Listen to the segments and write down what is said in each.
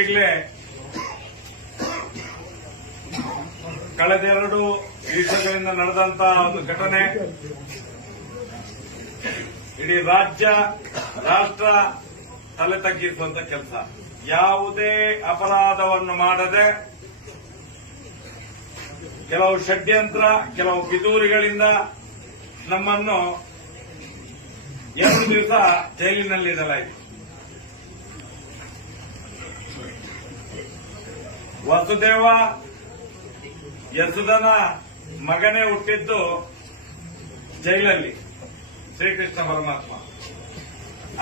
ಈಗಲೇ ಕಳೆದೆರಡು ದಿವಸಗಳಿಂದ ನಡೆದಂತಹ ಒಂದು ಘಟನೆ ಇಡೀ ರಾಜ್ಯ ರಾಷ್ಟ್ರ ತಲೆ ತಗ್ಗಿಸುವಂತ ಕೆಲಸ ಯಾವುದೇ ಅಪರಾಧವನ್ನು ಮಾಡದೆ ಕೆಲವು ಷಡ್ಯಂತ್ರ ಕೆಲವು ಪಿತೂರಿಗಳಿಂದ ನಮ್ಮನ್ನು ಎರಡು ದಿವಸ ಜೈಲಿನಲ್ಲಿ ಇಡಲಾಯಿತು ವಸುದೇವ ಯಸುದನ ಮಗನೇ ಹುಟ್ಟಿದ್ದು ಜೈಲಲ್ಲಿ ಶ್ರೀಕೃಷ್ಣ ಪರಮಾತ್ಮ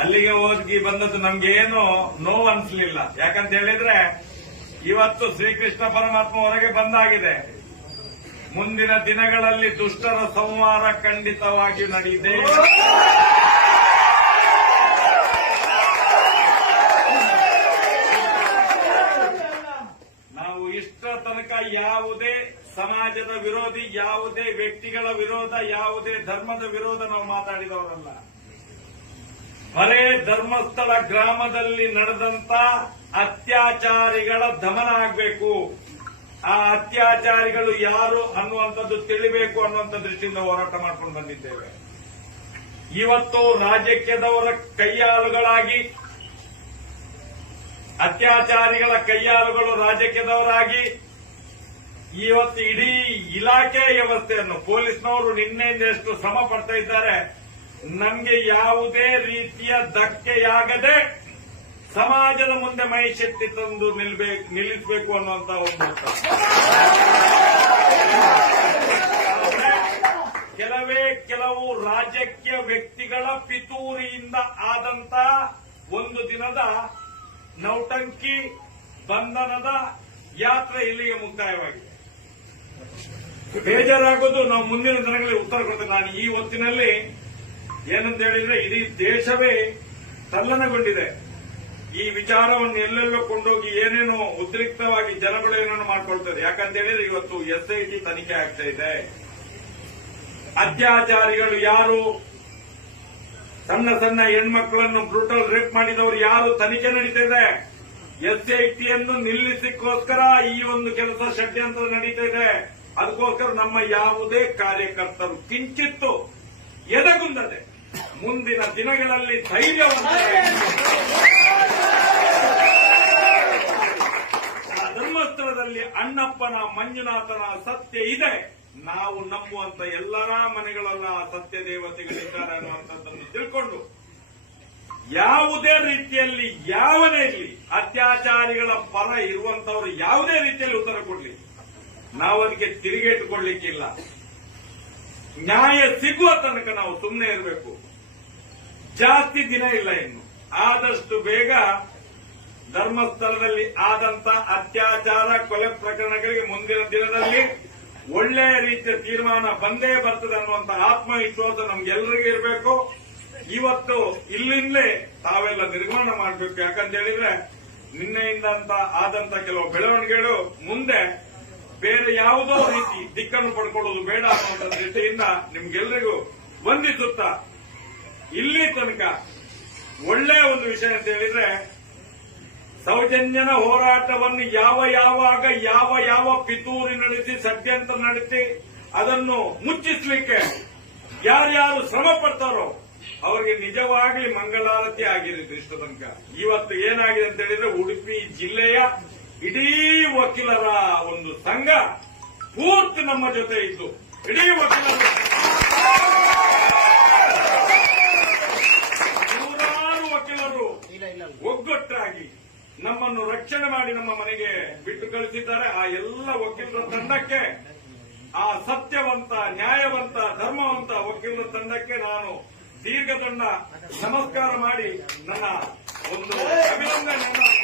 ಅಲ್ಲಿಗೆ ಹೋಗಿ ಬಂದದ್ದು ನಮ್ಗೇನು ನೋವು ಅನ್ಸಲಿಲ್ಲ ಯಾಕಂತ ಹೇಳಿದ್ರೆ ಇವತ್ತು ಶ್ರೀಕೃಷ್ಣ ಪರಮಾತ್ಮ ಹೊರಗೆ ಬಂದಾಗಿದೆ ಮುಂದಿನ ದಿನಗಳಲ್ಲಿ ದುಷ್ಟರ ಸಂವಾರ ಖಂಡಿತವಾಗಿ ನಡೆಯಿದೆ ಯಾವುದೇ ಸಮಾಜದ ವಿರೋಧಿ ಯಾವುದೇ ವ್ಯಕ್ತಿಗಳ ವಿರೋಧ ಯಾವುದೇ ಧರ್ಮದ ವಿರೋಧ ನಾವು ಮಾತಾಡಿದವರಲ್ಲ ಬರೇ ಧರ್ಮಸ್ಥಳ ಗ್ರಾಮದಲ್ಲಿ ನಡೆದಂತ ಅತ್ಯಾಚಾರಿಗಳ ದಮನ ಆಗಬೇಕು ಆ ಅತ್ಯಾಚಾರಿಗಳು ಯಾರು ಅನ್ನುವಂಥದ್ದು ತಿಳಿಬೇಕು ಅನ್ನುವಂಥ ದೃಷ್ಟಿಯಿಂದ ಹೋರಾಟ ಮಾಡಿಕೊಂಡು ಬಂದಿದ್ದೇವೆ ಇವತ್ತು ರಾಜ್ಯಕ್ಕೆದವರ ಕೈಯಾಳುಗಳಾಗಿ ಅತ್ಯಾಚಾರಿಗಳ ಕೈಯಾಳುಗಳು ರಾಜಕೀಯದವರಾಗಿ ಇವತ್ತು ಇಡೀ ಇಲಾಖೆ ವ್ಯವಸ್ಥೆಯನ್ನು ಪೊಲೀಸ್ನವರು ನಿನ್ನೆಯಿಂದ ಎಷ್ಟು ಶ್ರಮ ಪಡ್ತಾ ಇದ್ದಾರೆ ನಮಗೆ ಯಾವುದೇ ರೀತಿಯ ಧಕ್ಕೆಯಾಗದೆ ಸಮಾಜದ ಮುಂದೆ ಮೈಶಕ್ತಿ ತಂದು ನಿಲ್ಬೇಕು ನಿಲ್ಲಿಸಬೇಕು ಅನ್ನುವಂತ ಒಂದು ಕೆಲವೇ ಕೆಲವು ರಾಜಕೀಯ ವ್ಯಕ್ತಿಗಳ ಪಿತೂರಿಯಿಂದ ಆದಂತ ಒಂದು ದಿನದ ನೌಟಂಕಿ ಬಂಧನದ ಯಾತ್ರೆ ಇಲ್ಲಿಗೆ ಮುಕ್ತಾಯವಾಗಿದೆ ಬೇಜಾರಾಗೋದು ನಾವು ಮುಂದಿನ ದಿನಗಳಲ್ಲಿ ಉತ್ತರ ಕೊಡ್ತೇವೆ ನಾನು ಈ ಹೊತ್ತಿನಲ್ಲಿ ಏನಂತ ಹೇಳಿದ್ರೆ ಇಡೀ ದೇಶವೇ ತಲ್ಲನಗೊಂಡಿದೆ ಈ ವಿಚಾರವನ್ನು ಎಲ್ಲೆಲ್ಲೋ ಕೊಂಡೋಗಿ ಏನೇನೋ ಉದ್ರಿಕ್ತವಾಗಿ ಜನಗಳು ಏನೇನು ಮಾಡ್ಕೊಳ್ತಾರೆ ಯಾಕಂತ ಹೇಳಿದ್ರೆ ಇವತ್ತು ಎಸ್ಐಟಿ ತನಿಖೆ ಆಗ್ತಾ ಇದೆ ಅತ್ಯಾಚಾರಿಗಳು ಯಾರು ಸಣ್ಣ ಸಣ್ಣ ಹೆಣ್ಮಕ್ಳನ್ನು ಬ್ರೂಟಲ್ ರೇಪ್ ಮಾಡಿದವರು ಯಾರು ತನಿಖೆ ನಡೀತಾ ಇದೆ ಎಸ್ಐಟಿಯನ್ನು ನಿಲ್ಲಿಸಿಕೋಸ್ಕರ ಈ ಒಂದು ಕೆಲಸ ಷಡ್ಯಂತ್ರ ನಡೀತಾ ಇದೆ ಅದಕ್ಕೋಸ್ಕರ ನಮ್ಮ ಯಾವುದೇ ಕಾರ್ಯಕರ್ತರು ಕಿಂಚಿತ್ತು ಎದಗುಂದದೆ ಮುಂದಿನ ದಿನಗಳಲ್ಲಿ ಧೈರ್ಯವನ್ನು ಧರ್ಮಸ್ಥಳದಲ್ಲಿ ಅಣ್ಣಪ್ಪನ ಮಂಜುನಾಥನ ಸತ್ಯ ಇದೆ ನಾವು ನಂಬುವಂತ ಎಲ್ಲರ ಮನೆಗಳಲ್ಲ ಸತ್ಯ ದೇವತೆಗಳಿದ್ದಾರೆ ಅನ್ನುವಂಥದ್ದನ್ನು ತಿಳ್ಕೊಂಡು ಯಾವುದೇ ರೀತಿಯಲ್ಲಿ ಯಾವನೇ ಇರಲಿ ಅತ್ಯಾಚಾರಿಗಳ ಪರ ಇರುವಂತವರು ಯಾವುದೇ ರೀತಿಯಲ್ಲಿ ಉತ್ತರ ಕೊಡಲಿ ನಾವು ಅದಕ್ಕೆ ತಿರುಗೇಟುಕೊಳ್ಳಲಿಕ್ಕಿಲ್ಲ ನ್ಯಾಯ ಸಿಗುವ ತನಕ ನಾವು ಸುಮ್ಮನೆ ಇರಬೇಕು ಜಾಸ್ತಿ ದಿನ ಇಲ್ಲ ಇನ್ನು ಆದಷ್ಟು ಬೇಗ ಧರ್ಮಸ್ಥಳದಲ್ಲಿ ಆದಂತ ಅತ್ಯಾಚಾರ ಕೊಲೆ ಪ್ರಕರಣಗಳಿಗೆ ಮುಂದಿನ ದಿನದಲ್ಲಿ ಒಳ್ಳೆಯ ರೀತಿಯ ತೀರ್ಮಾನ ಬಂದೇ ಬರ್ತದೆ ಅನ್ನುವಂಥ ಆತ್ಮವಿಶ್ವಾಸ ನಮ್ಗೆಲ್ಲರಿಗೂ ಇರಬೇಕು ಇವತ್ತು ಇಲ್ಲಿಂದಲೇ ತಾವೆಲ್ಲ ನಿರ್ಮಾಣ ಮಾಡಬೇಕು ಯಾಕಂತ ಹೇಳಿದ್ರೆ ನಿನ್ನೆಯಿಂದ ಆದಂತ ಕೆಲವು ಬೆಳವಣಿಗೆಗಳು ಮುಂದೆ ಬೇರೆ ಯಾವುದೋ ರೀತಿ ದಿಕ್ಕನ್ನು ಪಡ್ಕೊಳ್ಳೋದು ಬೇಡ ಅನ್ನುವಂಥ ದೃಷ್ಟಿಯಿಂದ ನಿಮ್ಗೆಲ್ಲರಿಗೂ ಬಂದಿದ್ದುತ್ತ ಇಲ್ಲಿ ತನಕ ಒಳ್ಳೆಯ ಒಂದು ವಿಷಯ ಅಂತ ಹೇಳಿದ್ರೆ ಸೌಜನ್ಯನ ಹೋರಾಟವನ್ನು ಯಾವ ಯಾವಾಗ ಯಾವ ಯಾವ ಪಿತೂರಿ ನಡೆಸಿ ಸದ್ಯಂತ ನಡೆಸಿ ಅದನ್ನು ಮುಚ್ಚಿಸಲಿಕ್ಕೆ ಯಾರ್ಯಾರು ಶ್ರಮ ಪಡ್ತಾರೋ ಅವರಿಗೆ ನಿಜವಾಗಿ ಮಂಗಳಾರತಿ ಆಗಿದೆ ಇಷ್ಟು ತನಕ ಇವತ್ತು ಏನಾಗಿದೆ ಅಂತ ಹೇಳಿದ್ರೆ ಉಡುಪಿ ಜಿಲ್ಲೆಯ ಇಡೀ ವಕೀಲರ ಒಂದು ಸಂಘ ಪೂರ್ತಿ ನಮ್ಮ ಜೊತೆ ಇತ್ತು ಇಡೀ ವಕೀಲರ ನೂರಾರು ವಕೀಲರು ಒಗ್ಗಟ್ಟಾಗಿ ನಮ್ಮನ್ನು ರಕ್ಷಣೆ ಮಾಡಿ ನಮ್ಮ ಮನೆಗೆ ಬಿಟ್ಟು ಕಳಿಸಿದ್ದಾರೆ ಆ ಎಲ್ಲ ವಕೀಲರ ತಂಡಕ್ಕೆ ಆ ಸತ್ಯವಂತ ನ್ಯಾಯವಂತ ಧರ್ಮವಂತ ವಕೀಲರ ತಂಡಕ್ಕೆ ನಾನು ದೀರ್ಘದಂಡ ನಮಸ್ಕಾರ ಮಾಡಿ ನನ್ನ ಒಂದು ನನ್ನ